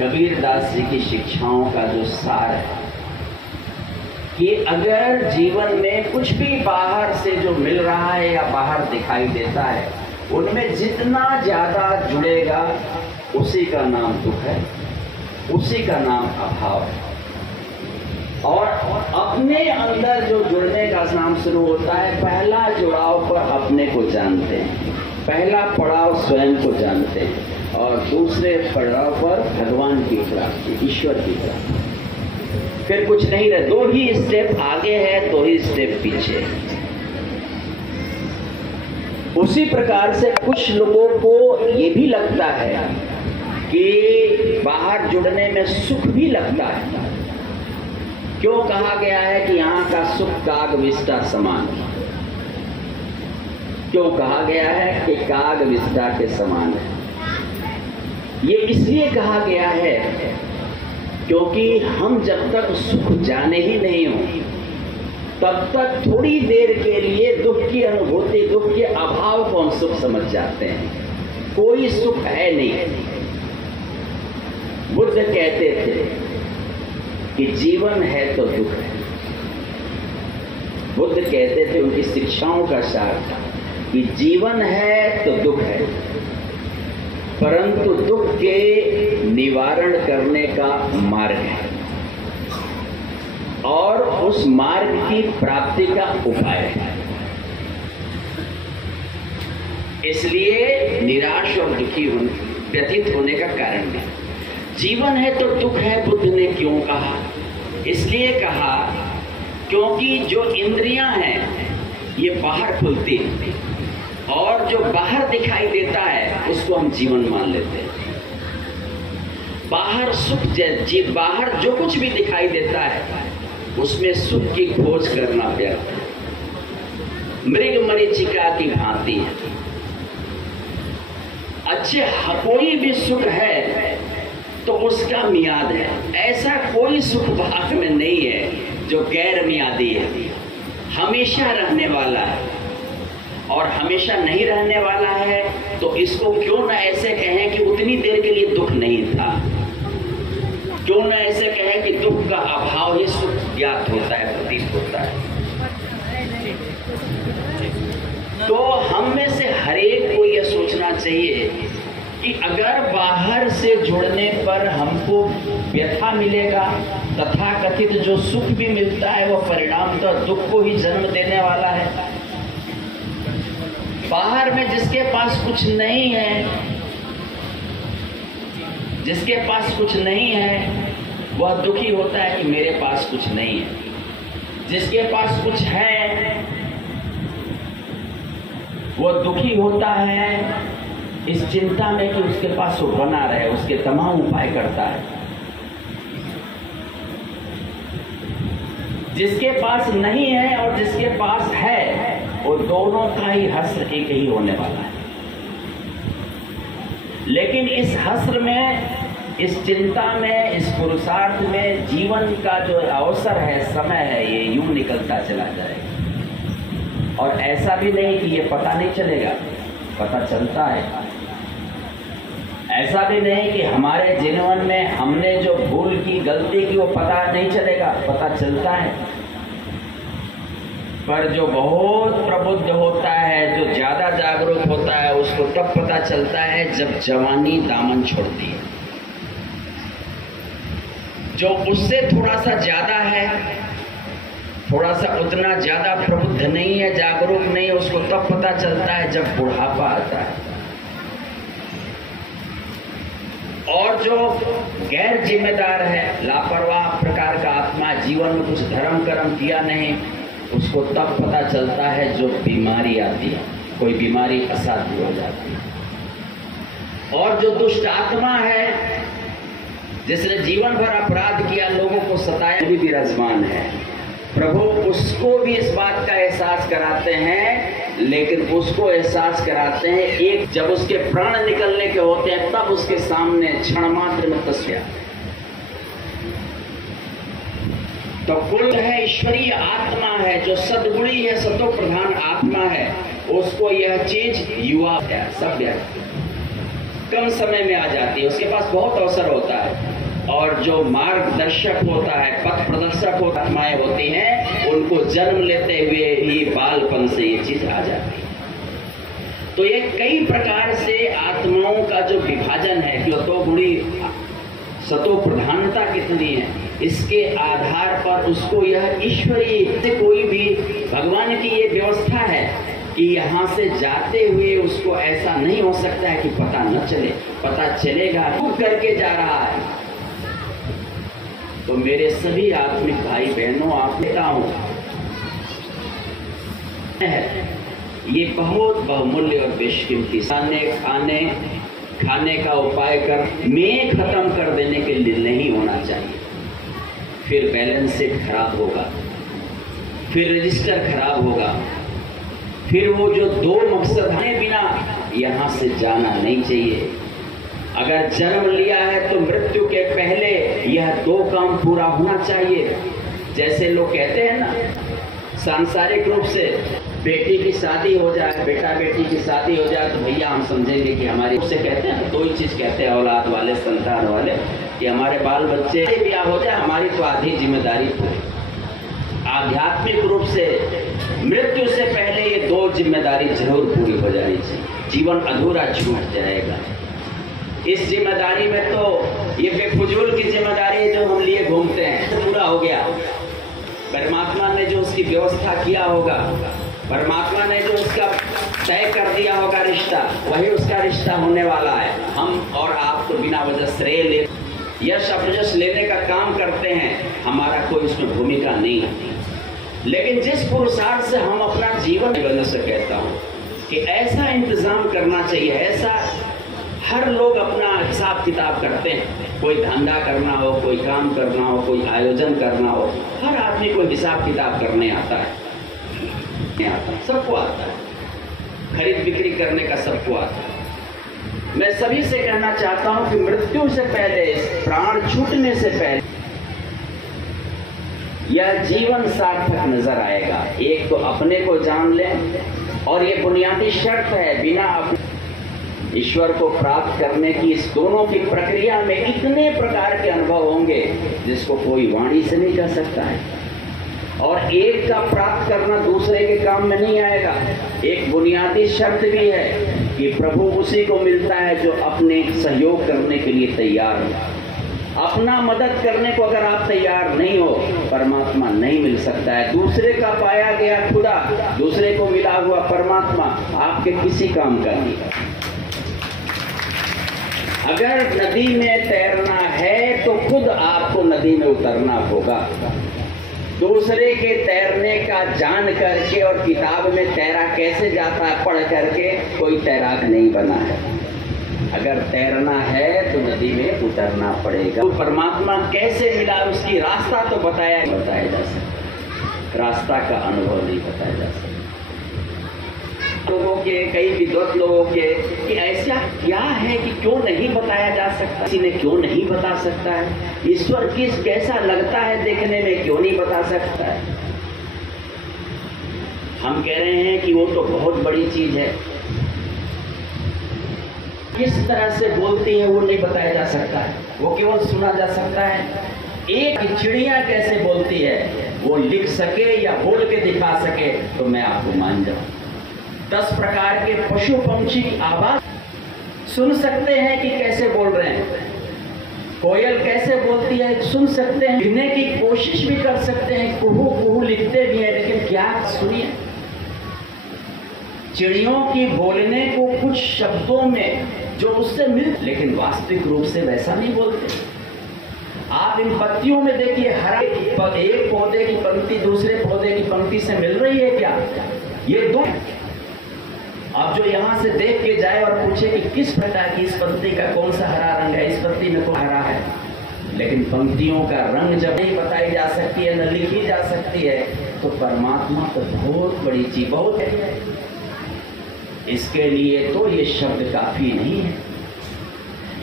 कबीरदास जी की शिक्षाओं का जो सार है कि अगर जीवन में कुछ भी बाहर से जो मिल रहा है या बाहर दिखाई देता है, उनमें जितना ज्यादा जुड़ेगा उसी का नाम दुख है, उसी का नाम अभाव है। और अपने अंदर जो जुड़ने का नाम शुरू होता है, पहला जुड़ाव पर अपने को जानते हैं, पहला पड़ाव स्वयं को जानते हैं और दूसरे पड़ाव पर भगवान की प्राप्ति, ईश्वर की प्राप्ति। फिर कुछ नहीं रहे, दो ही स्टेप आगे है, दो ही स्टेप पीछे है। उसी प्रकार से कुछ लोगों को ये भी लगता है कि बाहर जुड़ने में सुख भी लगता है। क्यों कहा गया है कि यहाँ का सुख काग विष्टा समान? क्यों कहा गया है कि काग विष्टा के समान है? ये इसलिए कहा गया है क्योंकि हम जब तक सुख जाने ही नहीं हो तब तक थोड़ी देर के लिए दुख की अनुभूति, दुख के अभाव को हम सुख समझ जाते हैं। कोई सुख है नहीं। बुद्ध कहते थे कि जीवन है तो दुख है। बुद्ध कहते थे, उनकी शिक्षाओं का सार था कि जीवन है तो दुख है, परंतु दुख के निवारण करने का मार्ग है और उस मार्ग की प्राप्ति का उपाय है। इसलिए निराश और दुखी व्यतीत होने का कारण नहीं। जीवन है तो दुख है, बुद्ध ने क्यों कहा? इसलिए कहा क्योंकि जो इंद्रियां हैं ये बाहर खुलती हैं और जो बाहर दिखाई देता है उसको हम जीवन मान लेते हैं। बाहर सुख, बाहर जो कुछ भी दिखाई देता है उसमें सुख की खोज करना व्यर्थ है, मृग मरीचिका की भांति है। अच्छे कोई भी सुख है तो उसका मियाद है। ऐसा कोई सुख भाग में नहीं है जो गैर मियादी है, हमेशा रहने वाला है। और हमेशा नहीं रहने वाला है तो इसको क्यों ना ऐसे कहें कि उतनी देर के लिए दुख नहीं था। क्यों ना ऐसे कहें कि दुख का अभाव ही सुख ज्ञात होता है, प्रतीत होता है। तो हम में से हर एक को यह सोचना चाहिए कि अगर बाहर से जुड़ने पर हमको व्यथा मिलेगा, तथा कथित जो सुख भी मिलता है वह परिणामतः दुख को ही जन्म देने वाला है। बाहर में जिसके पास कुछ नहीं है, जिसके पास कुछ नहीं है वह दुखी होता है कि मेरे पास कुछ नहीं है। जिसके पास कुछ है वह दुखी होता है इस चिंता में कि उसके पास वो बना रहे, उसके तमाम उपाय करता है। जिसके पास नहीं है और जिसके पास है वो दोनों का ही हस्र एक ही होने वाला है। लेकिन इस हस्र में, इस चिंता में, इस पुरुषार्थ में जीवन का जो अवसर है, समय है, ये यूं निकलता चला जाएगा। और ऐसा भी नहीं कि ये पता नहीं चलेगा, पता चलता है। ऐसा भी नहीं कि हमारे जीवन में हमने जो भूल की, गलती की, वो पता नहीं चलेगा, पता चलता है। पर जो बहुत प्रबुद्ध होता है, जो ज्यादा जागरूक होता है, उसको तब पता चलता है जब जवानी दामन छोड़ती है। जो उससे थोड़ा सा ज्यादा है, थोड़ा सा उतना ज्यादा प्रबुद्ध नहीं है, जागरूक नहीं है, उसको तब पता चलता है जब बुढ़ापा आता है। और जो गैर जिम्मेदार है, लापरवाह प्रकार का आत्मा, जीवन में कुछ धर्म कर्म किया नहीं, उसको तब पता चलता है जो बीमारी आती है, कोई बीमारी असाध्य हो जाती है। और जो दुष्ट आत्मा है, जिसने जीवन भर अपराध किया, लोगों को सताया, भी विराजमान है। प्रभु उसको भी इस बात का एहसास कराते हैं, लेकिन उसको एहसास कराते हैं एक जब उसके प्राण निकलने के होते हैं तब उसके सामने क्षण मात्र में तस्वीर। तो कुल है, ईश्वरीय आत्मा है, जो सद्गुणी है, सतो प्रधान आत्मा है, उसको यह चीज युवा है, सभ्य कम समय में आ जाती है, उसके पास बहुत अवसर होता है। और जो मार्गदर्शक होता है, पथ प्रदर्शक होता आत्माएं होती हैं, उनको जन्म लेते हुए ही बालपन से ये चीज आ जाती है। तो ये कई प्रकार से आत्माओं का जो विभाजन है कि सतो प्रधानता कितनी है, इसके आधार पर उसको यह ईश्वरीय से कोई भी भगवान की ये व्यवस्था है कि यहाँ से जाते हुए उसको ऐसा नहीं हो सकता है कि पता न चले, पता चलेगा तू करके जा रहा है। तो मेरे सभी आत्मिक भाई बहनों, आप लेता हूं, ये बहुत बहुमूल्य और बेशकीमती खाने का उपाय कर में खत्म कर देने के लिए नहीं होना चाहिए। फिर बैलेंस शीट खराब होगा, फिर रजिस्टर खराब होगा, फिर वो जो दो मकसद है बिना यहां से जाना नहीं चाहिए। अगर जन्म लिया है तो मृत्यु के पहले यह दो काम पूरा होना चाहिए। जैसे लोग कहते हैं ना, सांसारिक रूप से बेटी की शादी हो जाए, बेटा बेटी की शादी हो जाए तो भैया हम समझेंगे कि हमारी उससे कहते हैं, दो ही चीज कहते हैं औलाद वाले, संतान वाले, कि हमारे बाल बच्चे ब्याह हो जाए, हमारी तो आधी जिम्मेदारी पूरी। आध्यात्मिक रूप से मृत्यु से पहले ये दो जिम्मेदारी जरूर पूरी हो जानी चाहिए, जीवन अधूरा छूट जाएगा। इस जिम्मेदारी में तो ये बेफजूल की जिम्मेदारी जो हम लिए घूमते हैं पूरा हो गया। परमात्मा ने जो उसकी व्यवस्था किया होगा, परमात्मा ने जो उसका तय कर दिया होगा रिश्ता, वही उसका रिश्ता होने वाला है। हम और आप तो बिना वजह श्रेय ले, यश अपयश लेने का काम करते हैं, हमारा कोई उसमें भूमिका नहीं है। लेकिन जिस पुरुषार्थ से हम अपना जीवन से कहता हूँ कि ऐसा इंतजाम करना चाहिए, ऐसा हर लोग अपना हिसाब किताब करते हैं, कोई धंधा करना हो, कोई काम करना हो, कोई आयोजन करना हो, हर आदमी को हिसाब किताब करने आता है, सबको आता है, खरीद बिक्री करने का सबको आता है। मैं सभी से कहना चाहता हूं कि मृत्यु से पहले, प्राण छूटने से पहले यह जीवन सार्थक नजर आएगा। एक तो अपने को जान लें, और ये बुनियादी शर्त है, बिना ईश्वर को प्राप्त करने की इस दोनों की प्रक्रिया में इतने प्रकार के अनुभव होंगे जिसको कोई वाणी से नहीं कर सकता है। और एक का प्राप्त करना दूसरे के काम में नहीं आएगा। एक बुनियादी शर्त भी है कि प्रभु उसी को मिलता है जो अपने सहयोग करने के लिए तैयार हो। अपना मदद करने को अगर आप तैयार नहीं हो, परमात्मा नहीं मिल सकता है। दूसरे का पाया गया खुदा, दूसरे को मिला हुआ परमात्मा आपके किसी काम का नहीं। अगर नदी में तैरना है तो खुद आपको नदी में उतरना होगा। दूसरे के तैरने का जान करके और किताब में तैरा कैसे जाता है पढ़ करके कोई तैराक नहीं बना है। अगर तैरना है तो नदी में उतरना पड़ेगा। तो परमात्मा कैसे मिला, उसकी रास्ता तो बताया जा सकता, रास्ता का अनुभव नहीं बताया जा सकता। लोगों के, कई विद्वत लोगों के कि ऐसा क्या है कि क्यों नहीं बताया जा सकता, किसी ने क्यों नहीं बता सकता है, ईश्वर किस कैसा लगता है देखने में, क्यों नहीं बता सकता है। हम कह रहे हैं कि वो तो बहुत बड़ी चीज है, किस तरह से बोलती है वो नहीं बताया जा सकता है, वो केवल सुना जा सकता है। एक चिड़िया कैसे बोलती है, वो लिख सके या बोल के दिखा सके तो मैं आपको मान जाऊं। 10 प्रकार के पशु पंछी की आवाज सुन सकते हैं कि कैसे बोल रहे हैं। कोयल कैसे बोलती है सुन सकते हैं, लिखने की कोशिश भी कर सकते हैं, कुहू कुहू लिखते भी हैं, लेकिन क्या सुनिए, चिड़ियों की बोलने को कुछ शब्दों में जो उससे मिल, लेकिन वास्तविक रूप से वैसा नहीं बोलते। आप इन पत्तियों में देखिए, हर एक पौधे की पंक्ति दूसरे पौधे की पंक्ति से मिल रही है क्या? ये दो। अब जो यहाँ से देख के जाए और पूछे कि किस प्रकार की इस पत्ती का कौन सा हरा रंग है, इस पत्ती में कौन हरा है, लेकिन पंक्तियों का रंग जब नहीं बताई जा सकती है, न लिखी जा सकती है, तो परमात्मा तो बहुत बड़ी चीज, बहुत है। इसके लिए तो ये शब्द काफी नहीं है।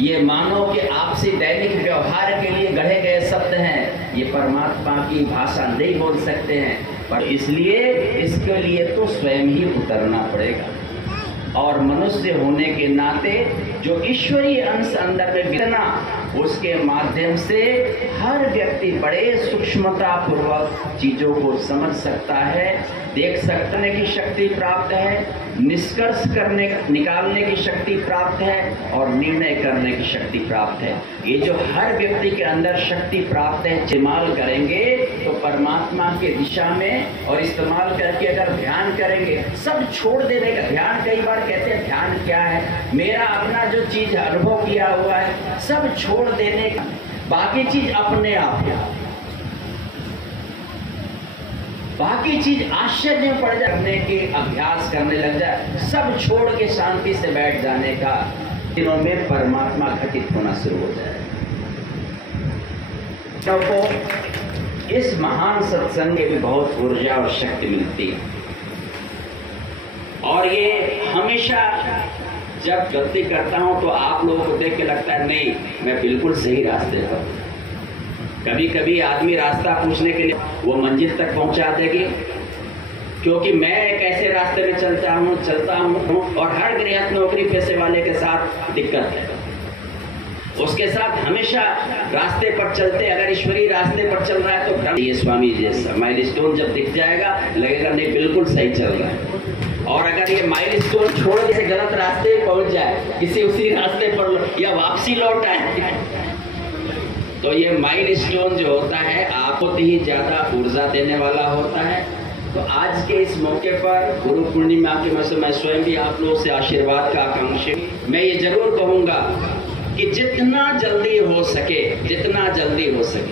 ये मानो कि आपसी दैनिक व्यवहार के लिए गढ़े गए शब्द हैं, ये परमात्मा की भाषा नहीं बोल सकते हैं, पर इसलिए इसके लिए तो स्वयं ही उतरना पड़ेगा। और मनुष्य होने के नाते जो ईश्वरीय अंश अंदर में बितना, उसके माध्यम से हर व्यक्ति बड़े सूक्ष्मता पूर्वक चीजों को समझ सकता है, देख सकने की शक्ति प्राप्त है, निष्कर्ष निकालने की शक्ति प्राप्त है और निर्णय करने की शक्ति प्राप्त है। ये जो हर व्यक्ति के अंदर शक्ति प्राप्त है, इस्तेमाल करेंगे तो परमात्मा के दिशा में, और इस्तेमाल करके अगर ध्यान करेंगे, सब छोड़ देने का। ध्यान कई बार कहते हैं ध्यान क्या है, मेरा अपना जो चीज अनुभव किया हुआ है सब छोड़ देने का, बाकी चीज अपने आप है, बाकी चीज आश्चर्य में पड़ जाने के अभ्यास करने लग जाए, सब छोड़ के शांति से बैठ जाने का, दिनों में परमात्मा घटित होना शुरू हो जाए। तो इस महान सत्संग में बहुत ऊर्जा और शक्ति मिलती है, और ये हमेशा जब गलती करता हूं तो आप लोगों को देख के लगता है नहीं मैं बिल्कुल सही रास्ते पर। कभी कभी आदमी रास्ता पूछने के लिए वो मंजिल तक पहुंचा देगी, क्योंकि मैं एक ऐसे रास्ते में चलता हूं और हर गृहस्थ नौकरी पेशे वाले के साथ दिक्कत है। उसके साथ हमेशा रास्ते पर चलते, अगर ईश्वरीय रास्ते पर चल रहा है तो ये स्वामी जैसा माइलस्टोन जब दिख जाएगा लगेगा नहीं बिल्कुल सही चल रहा है। और अगर ये माइलस्टोन छोड़ के गलत रास्ते पहुंच जाए, किसी उसी रास्ते पर या वापसी लौट आए, तो ये माइलस्टोन जो होता है आपको ही ज्यादा ऊर्जा देने वाला होता है। तो आज के इस मौके पर गुरु पूर्णिमा के मैं स्वयं भी आप लोगों से आशीर्वाद का आकांक्षी, मैं ये जरूर कहूंगा कि जितना जल्दी हो सके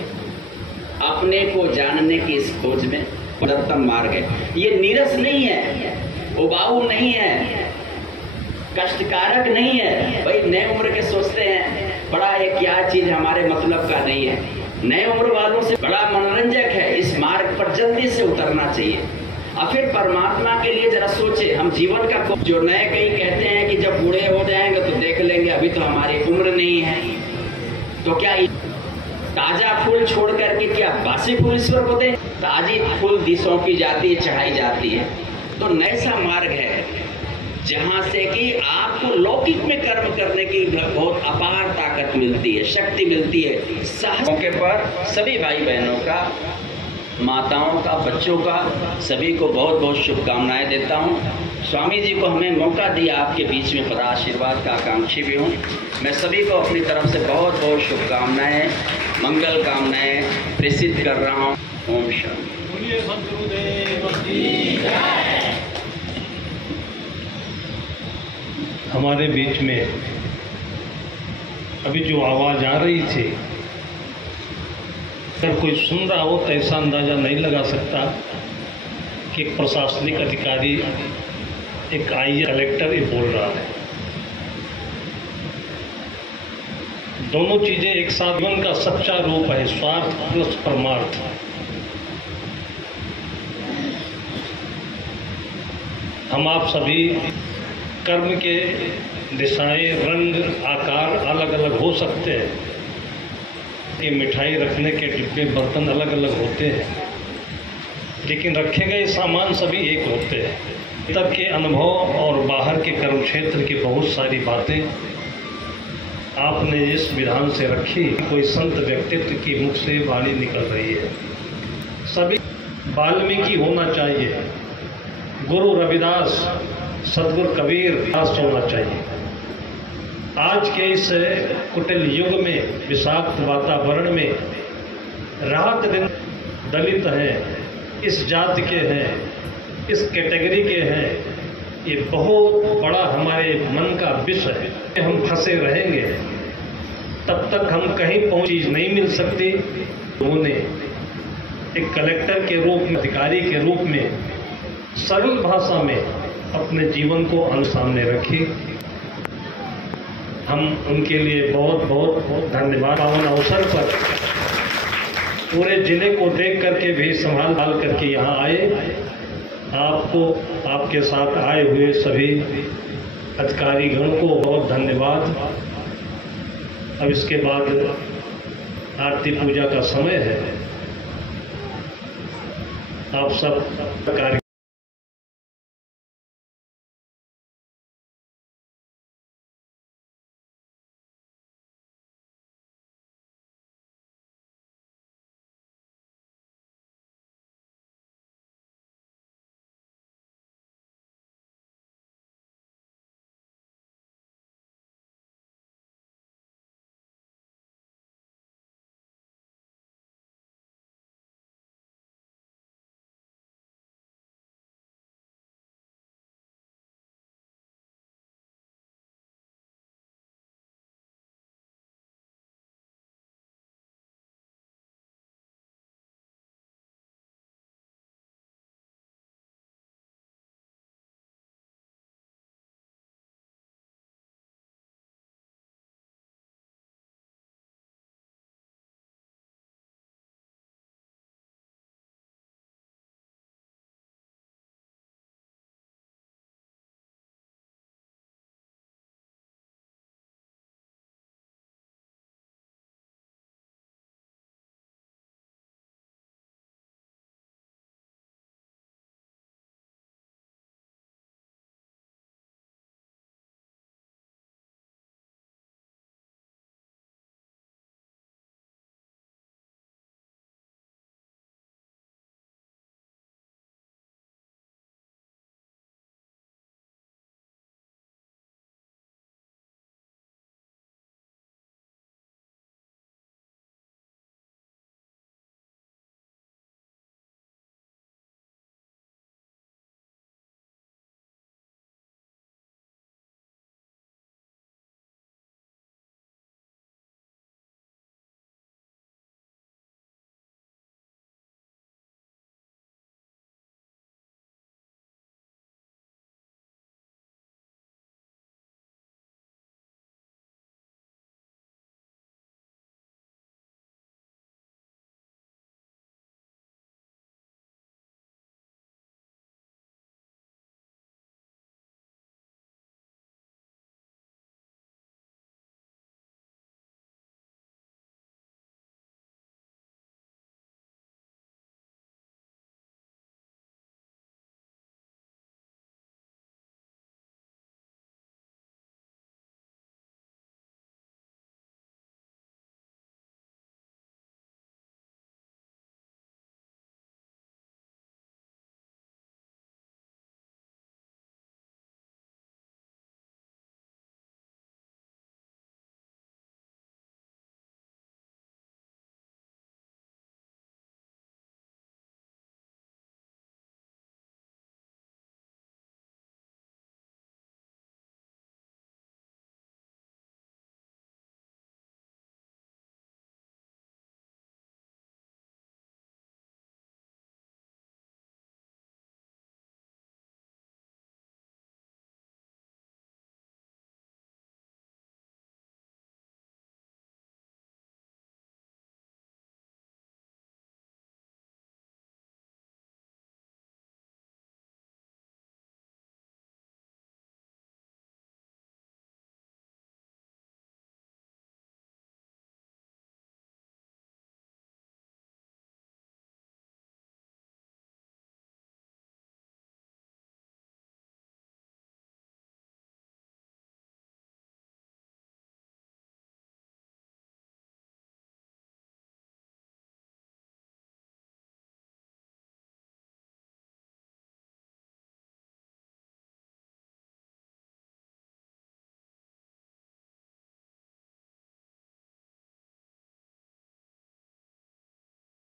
अपने को जानने की इस खोज में उत्तम मार्ग है। ये नीरस नहीं है, उबाऊ नहीं है, कष्टकारक नहीं है। भाई नए उम्र के सोचते हैं बड़ा ये क्या चीज हमारे मतलब का नहीं है, नए उम्र वालों से बड़ा मनोरंजक है। इस मार्ग पर जल्दी से उतरना चाहिए। और फिर परमात्मा के लिए जरा सोचे, हम जीवन का जो नए कई कहते हैं कि जब बूढ़े हो जाएंगे तो देख लेंगे, अभी तो हमारी उम्र नहीं है, तो क्या ताजा फूल छोड़ करके क्या बासी फूल ईश्वर को दे? ताजी फूल दी सौंपी जाती है, चढ़ाई जाती है। तो नैसा मार्ग है जहां से कि आपको लौकिक में कर्म करने की बहुत अपार ताकत मिलती है, शक्ति मिलती है। सहज मौके पर सभी भाई बहनों का, माताओं का, बच्चों का, सभी को बहुत बहुत शुभकामनाएं देता हूं। स्वामी जी को हमें मौका दिया आपके बीच में, बड़ा आशीर्वाद का आकांक्षी भी हूं। मैं सभी को अपनी तरफ से बहुत बहुत शुभकामनाएं, मंगल कामनाएं प्रेषित कर रहा हूं। ओम शांति। हमारे बीच में अभी जो आवाज आ रही थी, अगर कोई सुन रहा हो तो ऐसा अंदाजा नहीं लगा सकता कि एक प्रशासनिक अधिकारी, एक आईएएस कलेक्टर ये बोल रहा है। दोनों चीजें एक साथ, जीवन का सच्चा रूप है, स्वार्थ प्लस परमार्थ। हम आप सभी कर्म के दिशाएं, रंग, आकार अलग अलग हो सकते हैं, ये मिठाई रखने के डिब्बे, बर्तन अलग अलग होते हैं, लेकिन रखे गए सामान सभी एक होते हैं। तब के अनुभव और बाहर के कर्म क्षेत्र की बहुत सारी बातें आपने जिस विधान से रखी, कोई संत व्यक्तित्व की मुख से वाणी निकल रही है। सभी वाल्मीकि होना चाहिए, गुरु रविदास, सदगुरु कबीर दास होना चाहिए। आज के इस कुटिल युग में, विषाक्त वातावरण में, रात दिन दलित हैं, इस जाति के हैं, इस कैटेगरी के हैं, ये बहुत बड़ा हमारे मन का विषय है। हम फंसे रहेंगे तब तक हम कहीं पहुंच चीज नहीं मिल सकती। उन्होंने एक कलेक्टर के रूप में, अधिकारी के रूप में सरल भाषा में अपने जीवन को सामने रखी। हम उनके लिए बहुत बहुत धन्यवाद। पावन अवसर पर पूरे जिले को देख करके भी संभाल करके यहाँ आए। आपको, आपके साथ आए हुए सभी अधिकारीगण को बहुत धन्यवाद। अब इसके बाद आरती पूजा का समय है। आप सब कार्य